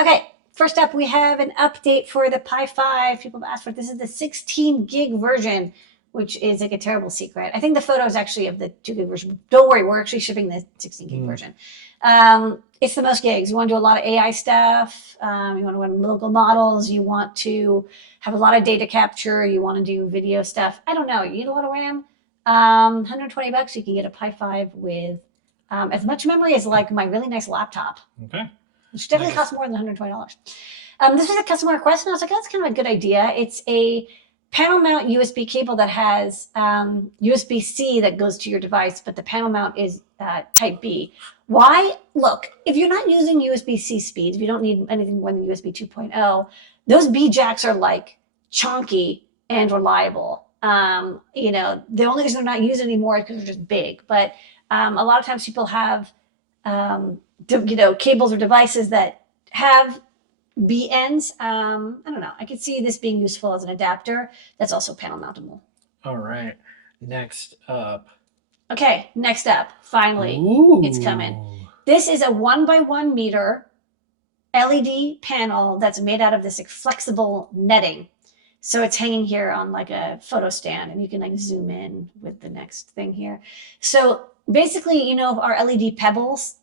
Okay, first up, we have an update for the Pi 5. People have asked for it. This is the 16 gig version, which is like a terrible secret. I think the photo is actually of the 2 gig version. Don't worry, we're actually shipping the 16 gig version. It's the most gigs. You want to do a lot of AI stuff. You want to run local models. You want to have a lot of data capture. You want to do video stuff. I don't know. You need a lot of RAM. $120, you can get a Pi 5 with as much memory as like my really nice laptop. Okay. Which definitely costs more than $120. This was a customer request, and I was like, oh, that's kind of a good idea. It's a panel mount USB cable that has USB-C that goes to your device, but the panel mount is type B. Why? Look, if you're not using USB-C speeds, if you don't need anything more than USB 2.0, those B jacks are like chunky and reliable. You know, the only reason they're not used anymore is because they're just big. But a lot of times people have, you know, cables or devices that have B ends. I don't know. I could see this being useful as an adapter that's also panel mountable. All right. Next up. Okay, next up. Finally, it's coming. This is a 1x1 meter LED panel that's made out of this like, flexible netting. So it's hanging here on like a photo stand, and you can like zoom in with the next thing here. So basically, you know, our LED pebbles,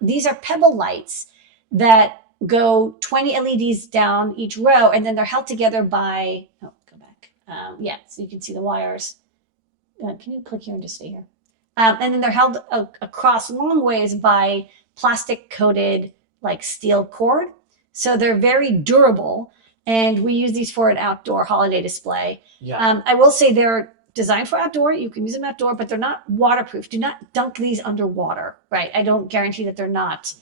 these are pebble lights that go 20 LEDs down each row, and then they're held together by, oh, go back. Yeah, so you can see the wires. Can you click here and just stay here? And then they're held across long ways by plastic coated like steel cord. So they're very durable. And we use these for an outdoor holiday display. Yeah. I will say they're designed for outdoor. You can use them outdoor, but they're not waterproof. Do not dunk these underwater, right? I don't guarantee that they're not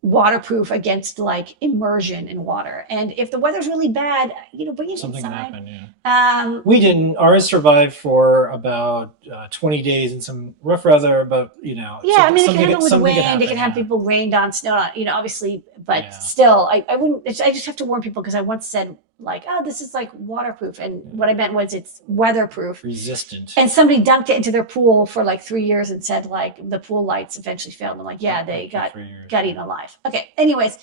waterproof against like immersion in water. And if the weather's really bad, you know, bring it Something inside. can happen, yeah. We didn't. Ours survived for about 20 days in some rough weather, but, you know. Yeah, I mean, it can happen with wind. It can have people rained on, snow on, you know, obviously. But still, I wouldn't, I just have to warn people because I once said, like, oh, this is like waterproof. And what I meant was it's weatherproof. Resistant. And somebody dunked it into their pool for like 3 years and said, like, the pool lights eventually failed. And I'm like, yeah, they got eaten alive. Okay, anyways.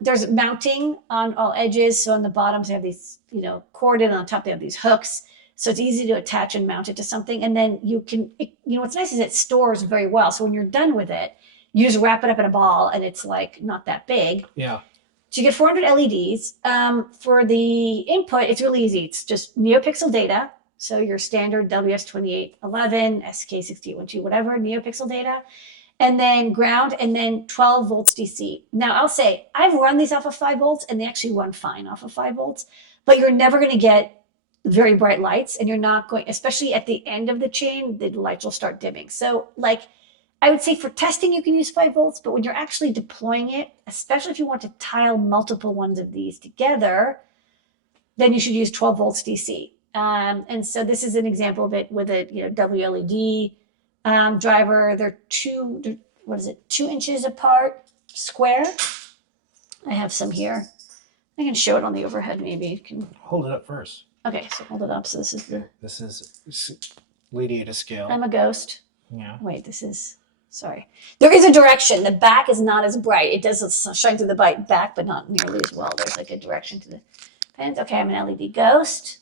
There's mounting on all edges. So on the bottoms, they have these, you know, corded, and on top, they have these hooks. So it's easy to attach and mount it to something. And then you can, you know, what's nice is it stores very well. So when you're done with it, you just wrap it up in a ball, and it's like not that big. Yeah. So you get 400 LEDs. For the input, it's really easy. It's just NeoPixel data. So your standard WS2811, SK6812, whatever, NeoPixel data. And then ground, and then 12 volts DC. Now, I'll say, I've run these off of 5 volts, and they actually run fine off of 5 volts. But you're never going to get very bright lights, and you're not going, especially at the end of the chain, the lights will start dimming. So, like, I would say for testing, you can use 5 volts, but when you're actually deploying it, especially if you want to tile multiple ones of these together, then you should use 12 volts DC. And so this is an example of it with a, you know, WLED driver. They're 2 inches apart, square. I have some here. I can show it on the overhead, maybe. You can hold it up first. Okay, so hold it up. So this is the. This is Lady to scale. I'm a ghost. Yeah. Wait, this is. Sorry. There is a direction. The back is not as bright. It does shine through the back, but not nearly as well. There's like a direction to the pens. Okay, I'm an LED ghost.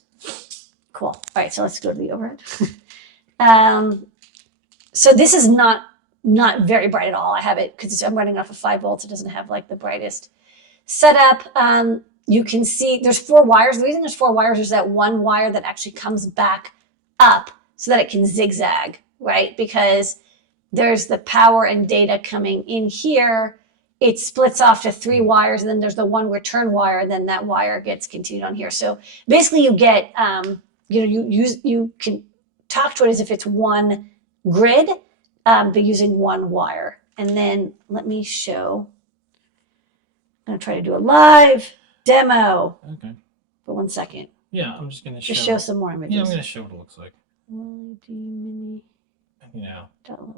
Cool. All right, so let's go to the overhead. So this is not very bright at all. I have it because I'm running off of 5 volts. It doesn't have like the brightest setup. You can see there's 4 wires. The reason there's 4 wires is that one wire that actually comes back up so that it can zigzag, right? Because there's the power and data coming in here. It splits off to 3 wires, and then there's the one return wire, and then that wire gets continued on here. So basically you get, you know, you can talk to it as if it's one grid, but using one wire. And then let me show, I'm gonna try to do a live demo. Okay. For 1 second. Yeah, I'm just gonna show some more images. Yeah, I'm gonna show what it looks like. You know,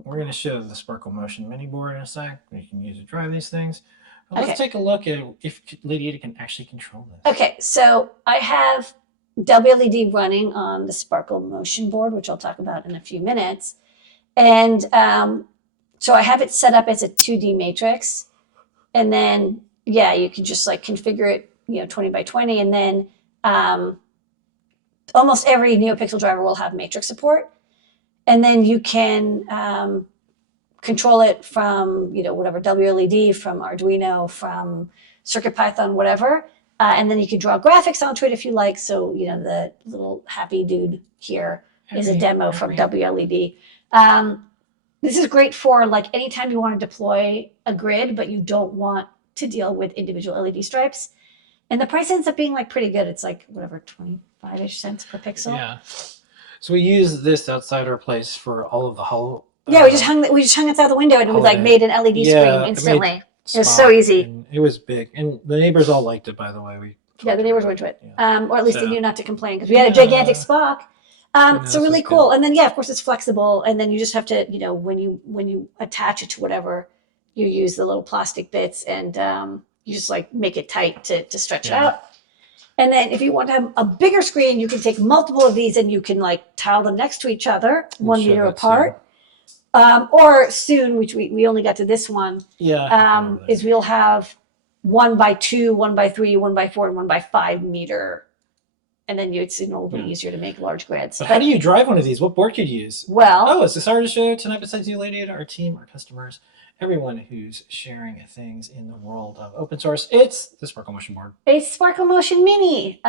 we're going to show the Sparkle Motion mini board in a sec. You can use it to drive these things. But let's take a look at if Lady can actually control this. Okay, so I have WLED running on the Sparkle Motion board, which I'll talk about in a few minutes. And so I have it set up as a 2D matrix. And then yeah, you can just like configure it, 20 by 20, and then almost every NeoPixel driver will have matrix support, and then you can control it from whatever WLED, from Arduino, from CircuitPython, whatever, and then you can draw graphics onto it if you like. So the little happy dude here is a demo from WLED. This is great for like anytime you want to deploy a grid, but you don't want to deal with individual LED stripes. And the price ends up being like pretty good. It's like whatever, 25-ish cents per pixel. Yeah. So we use this outside our place for all of the hollow. Yeah, we just hung it out the window, and we like made an LED screen instantly. It was so easy. It was big, and the neighbors all liked it. By the way, the neighbors went to it, or at least they knew not to complain because we had a gigantic Spock. So really cool. Good. And then of course it's flexible, and then you just have to when you attach it to whatever, you use the little plastic bits, and you just like make it tight to stretch it out. And then if you want to have a bigger screen, you can take multiple of these and you can like tile them next to each other, 1 meter apart. Or soon, which we only got to this one, is we'll have 1 by 2, 1 by 3, 1 by 4, and 1 by 5 meter. And then it's a little bit easier to make large grids. But how do you drive one of these? What board could you use? Well, it's sorry to show tonight besides you, Lady Ada, our team, our customers, everyone who's sharing things in the world of open source. It's the Sparkle Motion board. A Sparkle Motion Mini.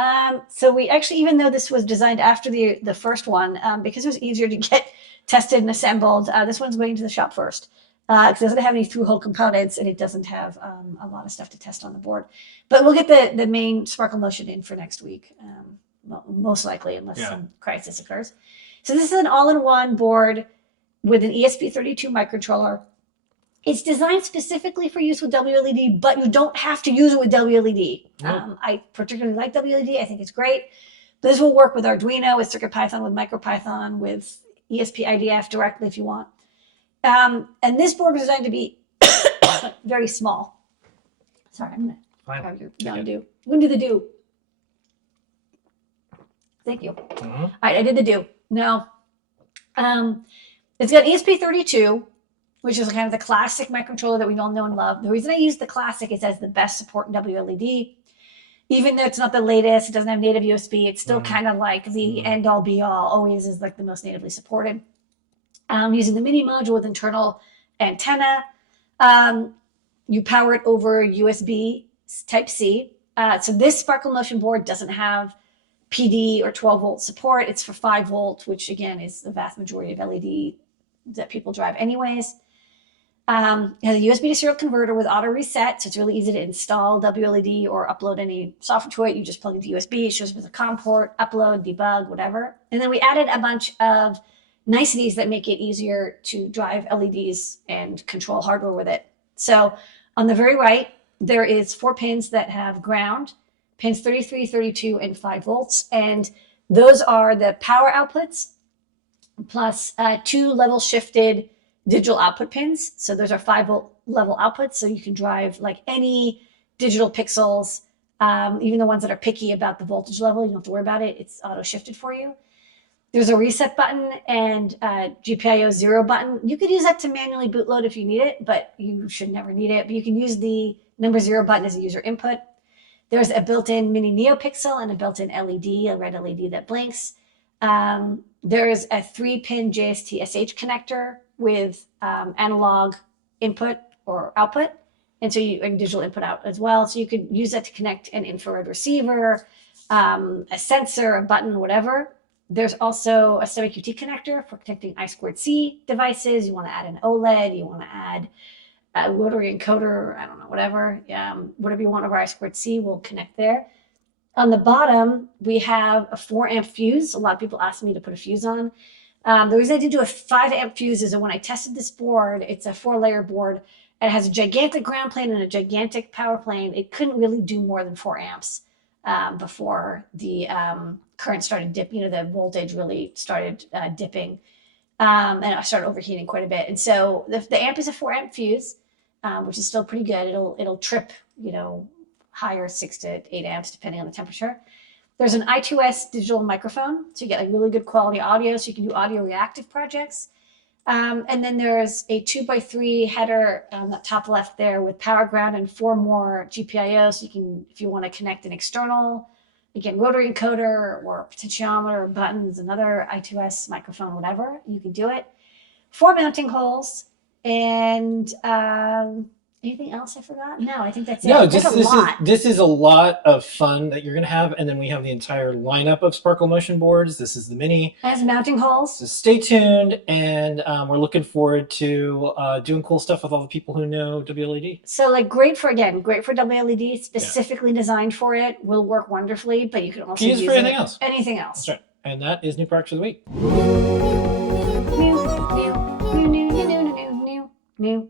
So we actually, even though this was designed after the first one, because it was easier to get tested and assembled, this one's going to the shop first. Because it doesn't have any through-hole components, and it doesn't have a lot of stuff to test on the board. But we'll get the main Sparkle Motion in for next week, most likely, unless some crisis occurs. So this is an all-in-one board with an ESP32 microcontroller. It's designed specifically for use with WLED, but you don't have to use it with WLED. I particularly like WLED. I think it's great. This will work with Arduino, with CircuitPython, with MicroPython, with ESP IDF directly if you want. And this board was designed to be very small. Sorry, I'm going to grab your Mountain Dew. I'm going to do the do. Thank you. All right, I did the do. Now, it's got ESP32, which is kind of the classic microcontroller that we all know and love. The reason I use the classic is it has the best support in WLED. Even though it's not the latest, it doesn't have native USB, it's still kind of like the end-all be-all, always is like the most natively supported. Using the mini module with internal antenna. You power it over USB Type-C. So this Sparkle Motion board doesn't have PD or 12-volt support. It's for 5-volt, which again is the vast majority of LED that people drive anyways. It has a USB to serial converter with auto reset, so it's really easy to install WLED or upload any software to it. You just plug into USB, it shows up as a COM port, upload, debug, whatever. And then we added a bunch of niceties that make it easier to drive LEDs and control hardware with it. So on the very right, there is 4 pins that have ground, pins 33, 32, and 5 volts. And those are the power outputs plus 2 level shifted digital output pins. So those are 5-volt level outputs. So you can drive like any digital pixels, even the ones that are picky about the voltage level. You don't have to worry about it. It's auto shifted for you. There's a reset button and GPIO 0 button. You could use that to manually bootload if you need it, but you should never need it. But you can use the number 0 button as a user input. There's a built-in mini NeoPixel and a built-in LED, a red LED that blinks. There's a 3-pin JST-SH connector with analog input or output. And so you digital input out as well. So you could use that to connect an infrared receiver, a sensor, a button, whatever. There's also a semi-QT connector for connecting I2C devices. You want to add an OLED, you want to add a rotary encoder, I don't know, whatever. Whatever you want over I2C will connect there. On the bottom, we have a 4-amp fuse. A lot of people ask me to put a fuse on. The reason I did do a 5-amp fuse is that when I tested this board, it's a 4-layer board, and it has a gigantic ground plane and a gigantic power plane. It couldn't really do more than 4 amps before the current started dipping. The voltage really started dipping, and I started overheating quite a bit. And so the amp is a 4-amp fuse, which is still pretty good. It'll trip, higher 6 to 8 amps depending on the temperature. There's an I2S digital microphone, so you get like really good quality audio, so you can do audio reactive projects. And then there's a 2x3 header on the top left there with power ground and 4 more GPIOs. You can, if you want to connect an external, again, rotary encoder or potentiometer or buttons, another I2S microphone, whatever, you can do it. 4 mounting holes, and anything else I forgot? No, I think that's it. No, There's a this lot. is a lot of fun that you're going to have, and then we have the entire lineup of Sparkle Motion boards. This is the mini. It has mounting holes. So stay tuned, and we're looking forward to doing cool stuff with all the people who know WLED. So like great for WLED, specifically designed for it, will work wonderfully, but you can also use it for anything else. Anything else. That's right. And that is New Products for the Week. New.